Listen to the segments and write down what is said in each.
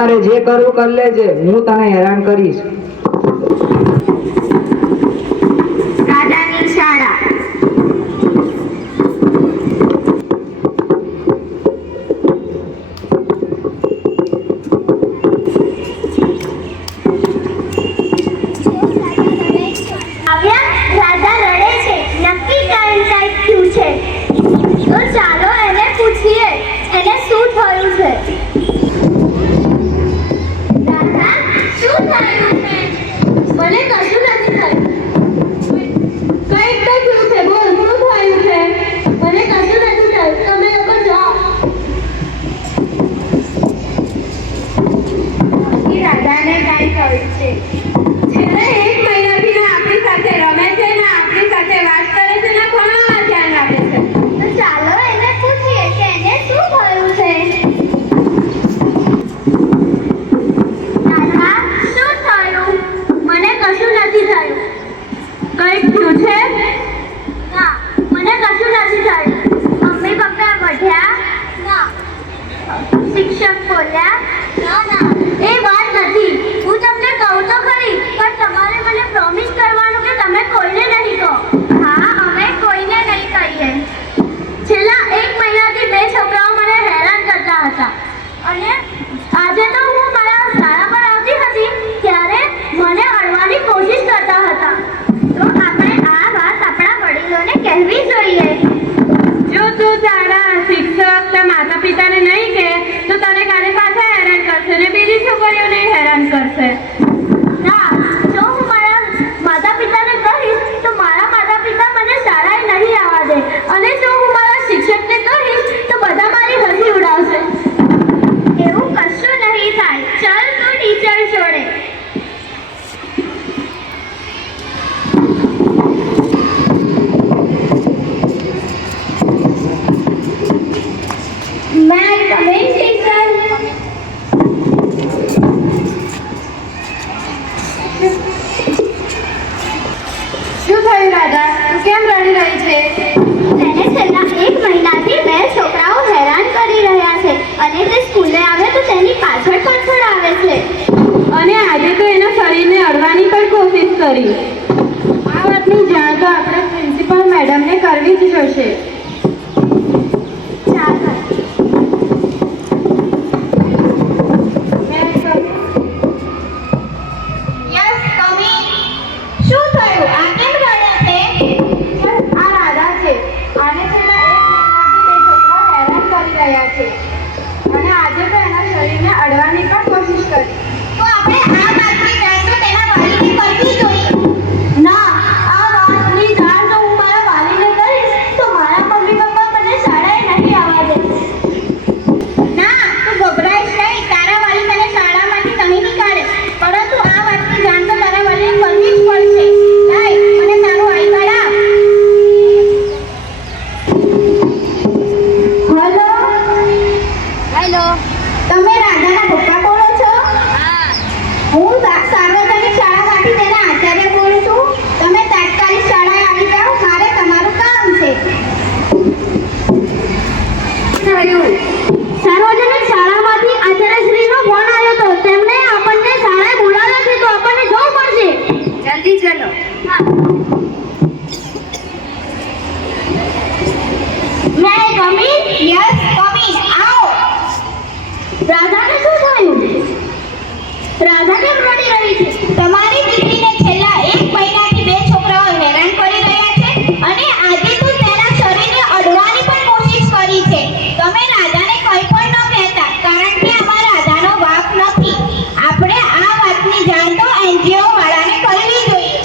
તારે જે કરવું કર લેજે, હું તને હેરાન કરીશ. દાદાની શાળા. રાધા રડે છે, નક્કી કાંઈ થયું છે. તો ચાલો એને પૂછીએ એને શું થયું છે. મને કશું નથી થયું. કંઈક તો થયું છે, બોલ શું થયું છે. મને કશું નથી થયું, તમે લોકો જાઓ. રાધાને કાંઈ થયું છે. છેલ્લે 1 મહિનાથી ના આપણી સાથે રમે છે, ના આપણી સાથે વાત કરે છે, ના ભણવામાં ધ્યાન આપે છે. તો ચાલો એને પૂછીએ કે એને શું થયું છે. કશું નથી થયું. કંઈક થયું છે? ના, મને કશું નથી થયું. Mummy papa વઢ્યા? ના. શિક્ષક બોલ્યા? ના. એ વાત નથી. હું તમને કહું તો ખરી, પણ તમારે મને પ્રોમિસ કરવાનું કે તમે કોઈને નહીં કહો. હા, અમે કોઈને નહીં કહીએ. છેલ્લા 1 મહિનાથી 2 છોકરાઓ મને હેરાન કરતા હતા. અને આજે તો હું મારા શાળા પર આવતી હતી ત્યારે મને અડવાની કોશિશ કરતા હતા. તો આપણે આ વાત આપણા વડીલોને કહેવી જોઈએ. જો તું તારા શિક્ષક કે માતા પિતાને નહીં કહે તો તને કાલે પાછા હેરાન કરશે ને બીજી છોકરીઓને હેરાન કરશે. ના, જો હું મારા માતા પિતાને કહીશ તો મારા માતા પિતા મને શાળાએ નહીં આવવા દે, અને જો હું મારા શિક્ષકને કહીશ તો બધા મારી હસી ઉડાવશે. એવું કશું નહીં થાય. ચાલ તું ટીચર જોડે. મેં કમિંગ ટીચર. શું થયું રાધા, તું કેમ રડી રહી છે. તેને છેલ્લા 1 મહિનાથી 2 છોકરાઓ હેરાન કરી રહ્યા છે, અને તે સ્કૂલે આવે તો તેની પાછળ આવે છે. અને આજે તો એના શરીરને અડવાની પણ કોશિશ કરી. આ વાતની જાણ તો આપણે પ્રિન્સિપલ મેડમને કરવી જ જોશે. ચાલો. Yes coming. શું થયું, આ કેમ રડે છે. આ રાધા છે. આને છેલ્લા 1 મહિનાથી 2 છોકરા હેરાન કરી રહ્યા છે, અને આજે તો એના શરીરને અડવાની પણ કોશિશ કરી. તો આપણે આ વાતની જાણ તો તેના વાલીને કરવી જોઈએ. ના, આ વાતની જાણ તો હું મારા વાલીને કરીશ તો મારા મમ્મી પપ્પા મને શાળાએ નહીં આવવા દે. ના, તું ગભરાઈશ નહીં. તારા વાલી તને શાળામાંથી નહીં નીકાળે, પરંતુ આ વાતની જાણ તો તારા વાલીને કરવી જ પડશે. લાય, મને તારું આઈ કાર્ડ આપ. હેલો. તમે રાધાના પપ્પા બોલો છો? હા. હું સાર્વજનિક શાળામાંથી તેના આચાર્ય બોલું છું. તમે તાત્કાલિક શાળાએ આવી જાઓ, મારે તમારું કામ છે. સાર્વજનિક શાળામાંથી આચાર્યશ્રીનો ફોન આવ્યો તો તેમને આપણને શાળાએ બોલાવ્યા છે, તો આપણને જવું પડશે. જલ્દી ચલો. હા. મેં કમિંગ? Yes coming. આવો. રાધાને શું થયું? રાધા કેમ રડી રહી છે? તમારી દીકરીને છેલ્લા 1 મહિનાથી 2 છોકરાઓ હેરાન કરી રહ્યા છે, અને આજે તો તેના શરીરને અડવાની પણ કોશિશ કરી છે. તમે રાધાને કંઈ પણ ન કહેતા, કારણ કે અમારા રાધાનો વાંક નથી. આપણે આ વાતની જાણ તો એનજીઓ વાળાને કરવી જોઈએ.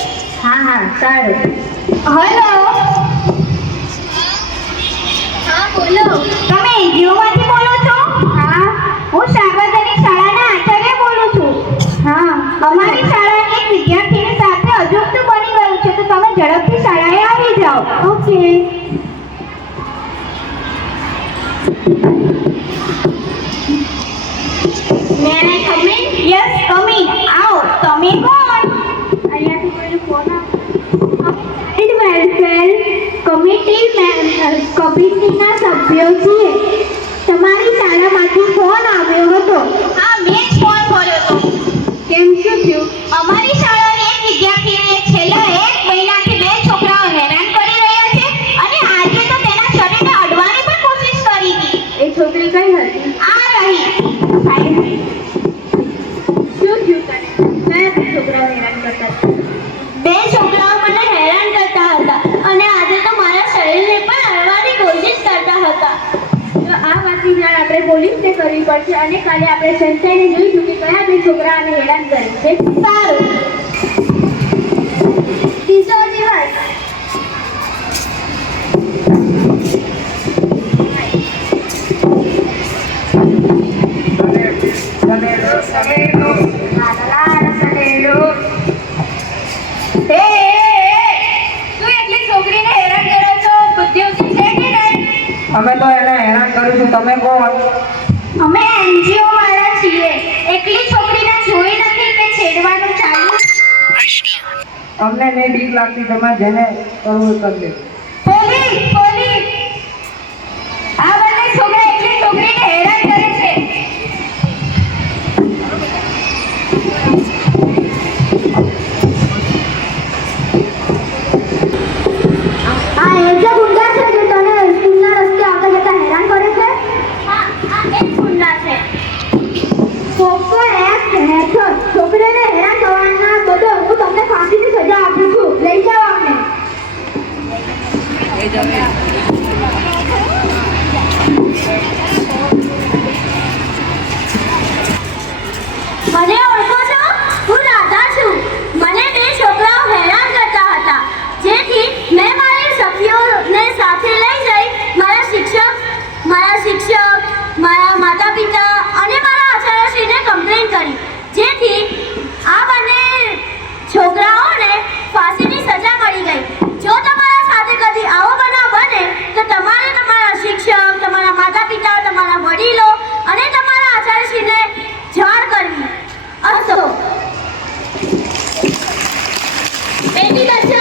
હા, સારું. હેલો. હા, બોલો. તમે એનજીઓમાંથી બોલો છો? હા, હું સાર્વજનિક શાળાના આચાર્ય બોલું છું. હા, અમારી શાળાની એક વિદ્યાર્થીની સાથે અજુગતું બની ગયું છે, તો તમે ઝડપથી શાળાએ આવી જાઓ. ઓકે. મેં કમિંગ? Yes coming. આવો. તમે કોણ? અહીંયાથી કોઈનો ફોન આવ્યો. કમિટીના સભ્યો છીએ. તમારી શાળામાંથી ફોન આવ્યો હતો. હા, મેં જ ફોન કર્યો હતો. કેમ, શું થયું? અમારી શાળાની એક વિદ્યાર્થીને છેલ્લા 1 મહિનાથી 2 છોકરાઓ હેરાન કરી રહ્યા છે અને આજે તો તેના શરીરને અડવાની પણ કોશિશ કરી હતી. એ છોકરી કઈ હતી? આ રહી. સાહેબ, શું થયું તને? કયા છોકરાઓ હેરાન કરતા હતા? 2 છોકરાઓ મને હેરાન કરતા હતા અને આજે તો મારા શરીરને પણ અડવાની કોશિશ કરતા હતા. તો આ વાતની જાણ આપણે પોલીસને કરવી પડશે અને કાલે આપણે સંસ્થાને જોઈશું કે કયા 2 છોકરાઓને હેરાન કરે છે. સારું. ત્રીજો દિવસ. અમે તો એને હેરાન કરીશું. તમે કોણ? અમે એનજીઓ વાળા છીએ. એકલી છોકરીને જોઈ નથી કે છેડવાનું ચાલુ. અમને નહીં બીક લાગતી. તમે જેને કરવું એ કરી લે. Police, police! આ બંને છોકરા એકલી છોકરીને હેરાન કરે છે. આ એ જે ગુંડા છે જે તને સ્કૂલના રસ્તે આગળ જતા હેરાન કરે છે? હા, આ એ જ ગુંડા છે. પોક્સો એક્ટ હેઠળ છોકરીને હેરાન કરવાના બદલ હું તમને ફાંસીની સજા આપું છું. લઈ જાઓ આપને. મને ઓળખો છો? હું રાધા છું. મને 2 છોકરાઓ હેરાન કરતા હતા, જેથી મેં મારી સખીઓને સાથે લઈ જઈ મારા શિક્ષક, મારા માતા-પિતા અને મારા આચાર્યશ્રીને કમ્પ્લેન કરી, જેથી આ બંને છોકરાઓને ફાંસીની સજા મળી ગઈ. જો તમારા સાથે કદી આવો બનાવ બને તો તમારે તમારા શિક્ષક, તમારા માતા-પિતા, તમારા વડીલો અને તમારા આચાર્યશ્રીને જાણ કરવી. અસ્તો. બેટી બચાઓ.